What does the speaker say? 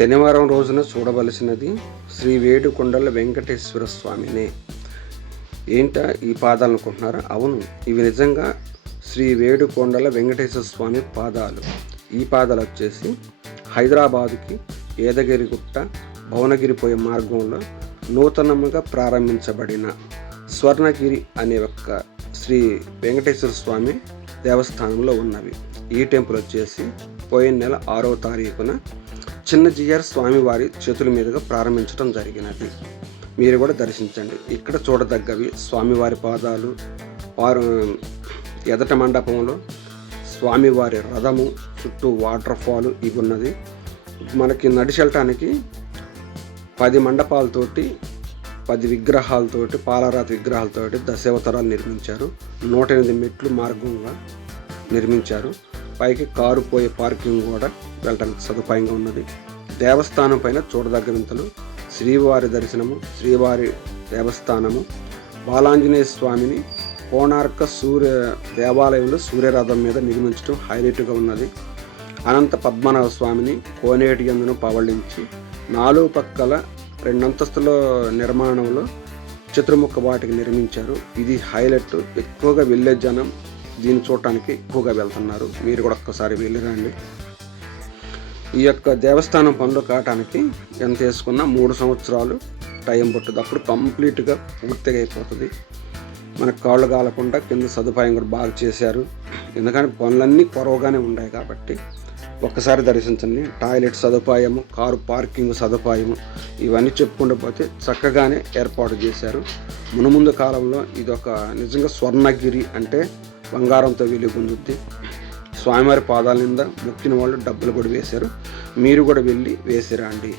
శనివారం రోజున చూడవలసినది శ్రీ వేడుకొండల వెంకటేశ్వర స్వామినే. ఏంట ఈ పాదాలు అనుకుంటున్నారా? అవును ఇవి నిజంగా శ్రీ వేడుకొండల వెంకటేశ్వర స్వామి పాదాలు. ఈ పాదాలు వచ్చేసి హైదరాబాదుకి ఏదగిరిగుట్ట భువనగిరి పోయే మార్గంలో నూతనముగా ప్రారంభించబడిన స్వర్ణగిరి అనే ఒక శ్రీ వెంకటేశ్వర స్వామి దేవస్థానంలో ఉన్నవి. ఈ టెంపుల్ వచ్చేసి పోయిన నెల ఆరో తారీఖున చిన్న జిఆర్ స్వామివారి చేతుల మీదుగా ప్రారంభించడం జరిగినది. మీరు కూడా దర్శించండి. ఇక్కడ చూడదగ్గవి స్వామివారి పాదాలు వారు ఎదట మండపంలో స్వామివారి రథము చుట్టూ వాటర్ ఫాల్ ఇవి ఉన్నది. మనకి నడిచెళ్ళటానికి పది మండపాలతోటి పది విగ్రహాలతోటి పాలరాతి విగ్రహాలతోటి దశావతారాలు నిర్మించారు. నూట ఎనిమిది మెట్లు మార్గంగా నిర్మించారు. పైకి కారు పోయే పార్కింగ్ కూడా వెళ్ళడానికి సదుపాయంగా ఉన్నది. దేవస్థానం పైన చూడదగ్గ వింతలు శ్రీవారి దర్శనము శ్రీవారి దేవస్థానము బాలాంజనేయ స్వామిని కోణార్క సూర్య దేవాలయంలో సూర్యరథం మీద నిర్మించడం హైలైట్గా ఉన్నది. అనంత పద్మనాభ స్వామిని కోనేటి ఎందును పవళించి నాలుగు పక్కల రెండంతస్తుల నిర్మాణంలో చతుర్ముఖ వాటికి నిర్మించారు. ఇది హైలైట్. ఎక్కువగా వెళ్ళే జనం దీన్ని చూడటానికి ఎక్కువగా వెళ్తున్నారు. మీరు కూడా ఒక్కసారి వెళ్ళిరండి. ఈ యొక్క దేవస్థానం పనులు కావటానికి ఎంత వేసుకున్నా మూడు సంవత్సరాలు టైం పట్టుద్ది. అప్పుడు కంప్లీట్గా పూర్తిగా అయిపోతుంది. మనకు కాళ్ళు కాలకుండా కింద సదుపాయం కూడా బాగా చేశారు. ఎందుకంటే పనులన్నీ కొరవగానే ఉన్నాయి కాబట్టి ఒక్కసారి దర్శించండి. టాయిలెట్ సదుపాయము కారు పార్కింగ్ సదుపాయము ఇవన్నీ చెప్పుకుంటూ పోతే చక్కగానే ఏర్పాటు చేశారు. మునుముందు కాలంలో ఇది ఒక నిజంగా స్వర్ణగిరి అంటే బంగారంతో వెలుగొందుద్ది స్వామివారి పాదాల నింద మొక్కిన వాళ్ళు డబ్బులు కూడా వేశారు. మీరు కూడా వెళ్ళి వేసిరండి.